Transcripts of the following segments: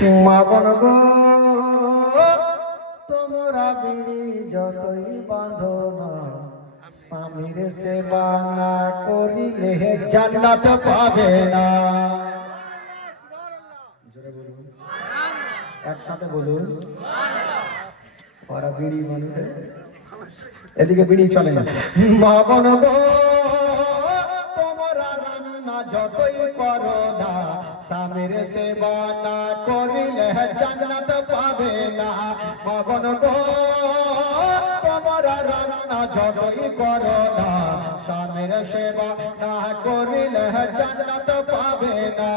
গো তোমরা বিড়ি যতই বাঁধো না স্বামীর সেবা না করিলে জান্নাত পাবে না। একসাথে বলুন। ওরা বিড়ি মানুষ এদিকে বিড়ি চলে না। গো স্বামীর সেবা না করিলে জান্নাত পাবে না। মাবন গো, তোমরা রান্না যতই করো না, স্বামীর সেবা না করিলে জান্নাত পাবে না।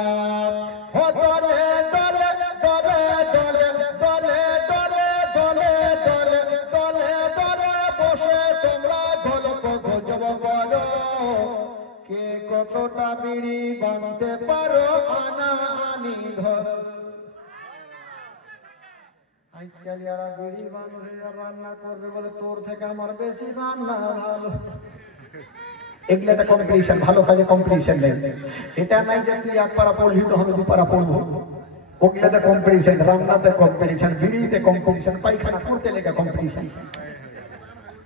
দলে দলে দলে দলে দলে দলে দলে দলে দলে দলে বসে তোমরা গল্প গুজব করো। কে কতটা বিড়ি বানতে পারো আনা আনি ঘর। আজকাল যারা বিড়ি রান্না করবে বলে তোর থেকে আমার বেশি রান্না ভালো। এগুলাতে কম্পিটিশন ভালো কাজে কম্পিটিশন নেই। এটা নাই যে তুই এক পারা পড়লি, তো হবে পড়ব। কম্পিটিশন রান্নাতে কম্পিটিশন কম্পিটিশন করতে লেগে কম্পিটিশন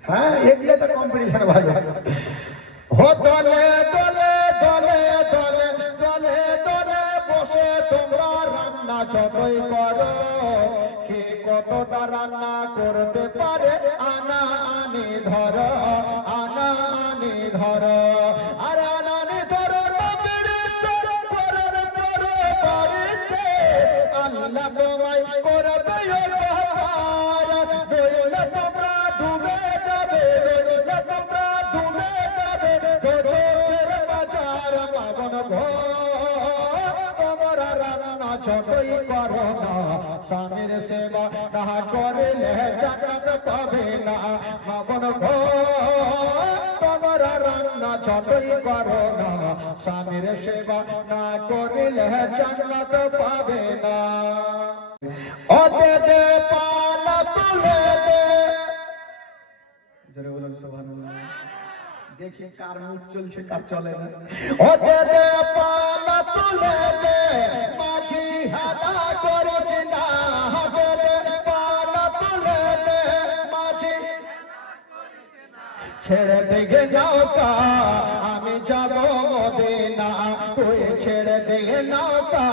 হ্যাঁ কম্পিটিশন ভালো। হো দলে দলে যতই করো, কে কতটা রান্না করতে পারে, আনা আনি ধর, আনা আনি ধর। আর আনা আনানি ধর আল্লাহ তোমায় করবে তোমরা ডুবে যাবে তোমরা ডুবে যাবে। বাজার পাবন তোমরা রান্না যতই করো না স্বামীর সেবা না করলে জান্নাত পাবে না। ভোর তোমরা রান্না যতই করো না স্বামীর সেবা না করলে জান্নাত পাবে না। ওতে দে পালা তুলে দে। জোরে বলুন সুবহানাল্লাহ। দেখি কার মুখ চলছে কার চলে না। ওতে দে পালা তুলে দে না মাঝি ছেড়ে দিকে নৌকা, আমি যাব মদিনা। তুই ছেড়ে দিকে নৌকা,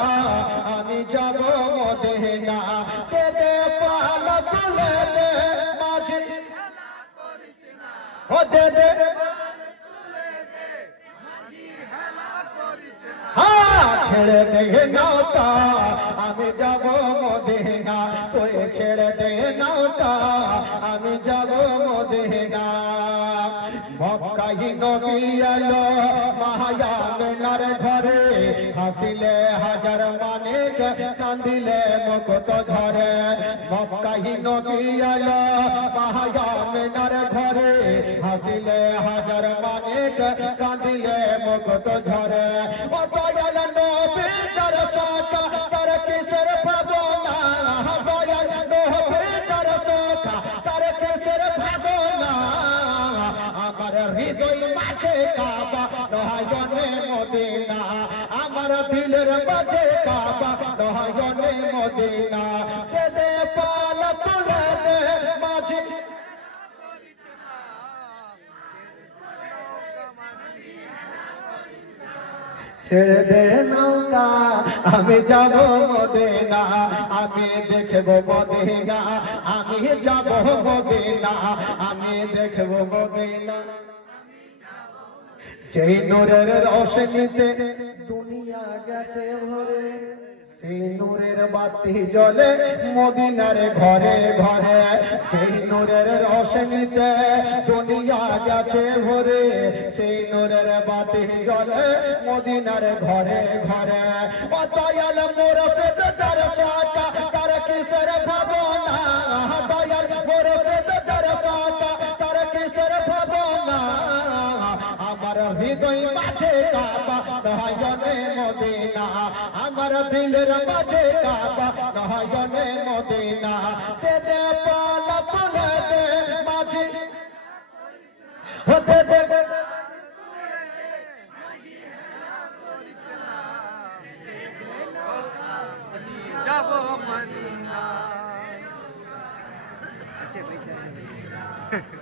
আমি যাব মদিনা। দে দে পালা তুলে দে মাঝি। ও দে দে হ্যাঁ ছেড়ে দে নৌকা আমি যাব মদিনা। তুই ছেড়ে দে নৌকা আমি যাব মদিনা। মক্কাই নবী এলো মায়া মেনার ঘরে। হাসিলে হাজার মানিক, কান্দিলে মুকুত ঝরে। মক্কাই নবী এলো মায়া মেনার ঘরে। হাসিলে হাজার মানিক কান্দিলে মুকুত ঝরে। ও দয়াল নবী তার কিসের ভাবনা দয়াল নবী, যার সাকা তার কিসের ভাবনা আমার হৃদয় মাঝে কাবা নয়নে মদিনা। আমার দিলের মাঝে কাবা নয়নে মদিনা। ছেড়ে দে নৌকা, আমি যাব মদিনা, আমি দেখব মদিনা, আমি যাব মদিনা, আমি দেখব মদিনা। সেই নূরের রোশনীতে দুনিয়া গেছে ভরে, সেই নূরের বাতি জ্বলে মদিনার ঘরে ঘরে সেই নূরের রোশনীতে দুনিয়া গেছে ভরে, সেই নূরের বাতি জ্বলে মদিনার ঘরে ঘরে। ও দয়াল মোর সে তার সাকা তার কিসের ভাবনা? দয়াল মোর সে তার সাকা তার কিসের ভাবনা? আমার হৃদয় মাঝে কাবা নয়নে মদিনা। আমার দিলের মাঝে কাবা নয়নে মদিনা। 하니라 같이 해보자